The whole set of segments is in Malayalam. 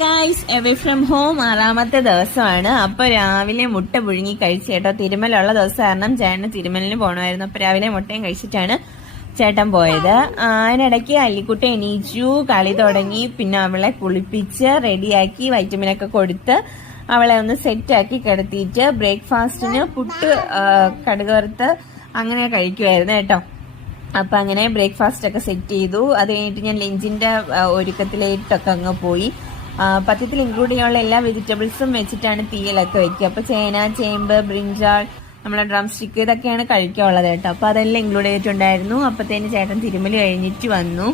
ഗൈസ്, എവേ ഫ്രം ഹോം 6ാമത്തെ ദിവസമാണ്. അപ്പൊ രാവിലെ മുട്ട പുഴുങ്ങി കഴിച്ചു കേട്ടോ. തിരുമലുള്ള ദിവസം കാരണം ചേട്ടന് തിരുമലിന് പോകണമായിരുന്നു. അപ്പൊ രാവിലെ മുട്ടയും കഴിച്ചിട്ടാണ് ചേട്ടൻ പോയത്. അതിനിടയ്ക്ക് അല്ലിക്കുട്ടി എണീച്ചു, കളി തുടങ്ങി. പിന്നെ അവളെ കുളിപ്പിച്ച് റെഡിയാക്കി വൈറ്റമിനൊക്കെ കൊടുത്ത് അവളെ ഒന്ന് സെറ്റാക്കി കിടത്തിയിട്ട് ബ്രേക്ക്ഫാസ്റ്റിന് പുട്ട് കടുക് വറുത്ത് അങ്ങനെ കഴിക്കുമായിരുന്നു കേട്ടോ. അപ്പൊ അങ്ങനെ ബ്രേക്ക്ഫാസ്റ്റ് ഒക്കെ സെറ്റ് ചെയ്തു. അത് കഴിഞ്ഞിട്ട് ഞാൻ ലഞ്ചിന്റെ ഒരുക്കത്തിലേട്ടൊക്കെ അങ്ങ് പോയി. പത്യത്തിൽ ഇൻക്ലൂഡ് ചെയ്യാനുള്ള എല്ലാ വെജിറ്റബിൾസും വെച്ചിട്ടാണ് തീയലൊക്കെ വെക്കുക. അപ്പൊ ചേന, ചേമ്പ്, ബ്രിഞ്ചാൾ, നമ്മളെ ഡ്രം സ്റ്റിക്ക് ഇതൊക്കെയാണ് കഴിക്കാനുള്ളത് കേട്ടോ. അപ്പൊ അതെല്ലാം ഇൻക്ലൂഡ് ചെയ്തിട്ടുണ്ടായിരുന്നു. അപ്പത്തേന് ചേട്ടൻ തിരുമല് കഴിഞ്ഞിട്ട് വന്നു.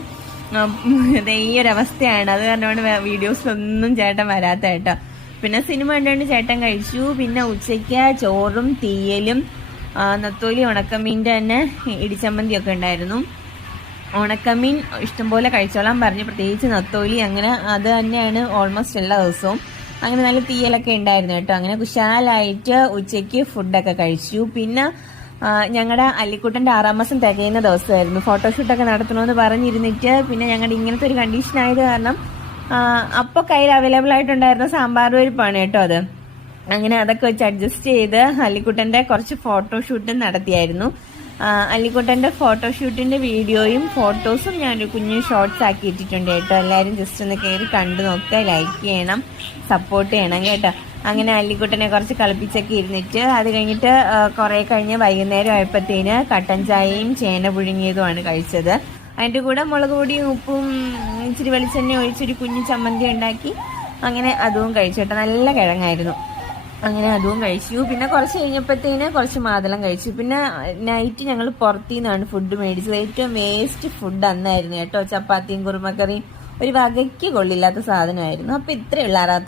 ഈ ഒരു അവസ്ഥയാണ്. അത് കാരണമാണ് വീഡിയോസിലൊന്നും ചേട്ടൻ വരാത്ത കേട്ടോ. പിന്നെ സിനിമ കണ്ടുകൊണ്ട് ചേട്ടൻ കഴിച്ചു. പിന്നെ ഉച്ചയ്ക്ക് ചോറും തീയലും നത്തോലി ഉണക്കമീൻ്റെ തന്നെ ഇടിച്ചമ്മന്തിയൊക്കെ ഉണ്ടായിരുന്നു. ഉണക്കമീൻ ഇഷ്ടംപോലെ കഴിച്ചോളാൻ പറഞ്ഞു, പ്രത്യേകിച്ച് നത്തോലി. അങ്ങനെ അത് തന്നെയാണ് ഓൾമോസ്റ്റ് എല്ലാ ദിവസവും. അങ്ങനെ നല്ല തീയലൊക്കെ ഉണ്ടായിരുന്നു കേട്ടോ. അങ്ങനെ കുശാലായിട്ട് ഉച്ചയ്ക്ക് ഫുഡൊക്കെ കഴിച്ചു. പിന്നെ ഞങ്ങളുടെ അല്ലിക്കുട്ടൻ്റെ 6ാം മാസം തികയുന്ന ദിവസമായിരുന്നു. ഫോട്ടോഷൂട്ടൊക്കെ നടത്തണമെന്ന് പറഞ്ഞിരുന്നിട്ട് പിന്നെ ഞങ്ങളുടെ ഇങ്ങനത്തെ ഒരു കണ്ടീഷൻ ആയത് കാരണം അപ്പോൾ കയ്യിൽ അവൈലബിൾ ആയിട്ടുണ്ടായിരുന്ന സാമ്പാർ പരിപ്പാണ് കേട്ടോ അത്. അങ്ങനെ അതൊക്കെ വെച്ച് അഡ്ജസ്റ്റ് ചെയ്ത് അല്ലിക്കുട്ടൻ്റെ കുറച്ച് ഫോട്ടോഷൂട്ടും നടത്തിയായിരുന്നു. അല്ലിക്കുട്ടൻ്റെ ഫോട്ടോഷൂട്ടിൻ്റെ വീഡിയോയും ഫോട്ടോസും ഞാനൊരു കുഞ്ഞു ഷോർട്സ് ആക്കി ഇട്ടിട്ടുണ്ട് കേട്ടോ. എല്ലാവരും ജസ്റ്റ് ഒന്ന് കയറി കണ്ടു നോക്കുക, ലൈക്ക് ചെയ്യണം, സപ്പോർട്ട് ചെയ്യണം കേട്ടോ. അങ്ങനെ അല്ലിക്കുട്ടനെ കുറച്ച് കളിപ്പിച്ചൊക്കെ ഇരുന്നിട്ട് അത് കഴിഞ്ഞിട്ട് കുറേ കഴിഞ്ഞ് വൈകുന്നേരം ആയപ്പോഴത്തേന് കട്ടൻ ചായയും ചേന പുഴുങ്ങിയതുമാണ് കഴിച്ചത്. അതിൻ്റെ കൂടെ മുളക് പൊടിയും ഉപ്പും ഇച്ചിരി വെളിച്ചെണ്ണ ഒഴിച്ചൊരു കുഞ്ഞു ചമ്മന്തി ഉണ്ടാക്കി അങ്ങനെ അതും കഴിച്ചു കേട്ടോ. നല്ല കിഴങ്ങായിരുന്നു. അങ്ങനെ അതും കഴിച്ചു. പിന്നെ കുറച്ച് കഴിഞ്ഞപ്പോഴത്തേന് കുറച്ച് മാതളം കഴിച്ചു. പിന്നെ നൈറ്റ് ഞങ്ങൾ പുറത്തു നിന്നാണ് ഫുഡ് മേടിച്ചത്. ഏറ്റവും വേസ്റ്റ് ഫുഡ് അന്നായിരുന്നു കേട്ടോ. ചപ്പാത്തിയും കുറുമക്കറിയും ഒരു വകയ്ക്ക് കൊള്ളില്ലാത്ത സാധനമായിരുന്നു. അപ്പം ഇത്രയുള്ള 6ാമത്തെ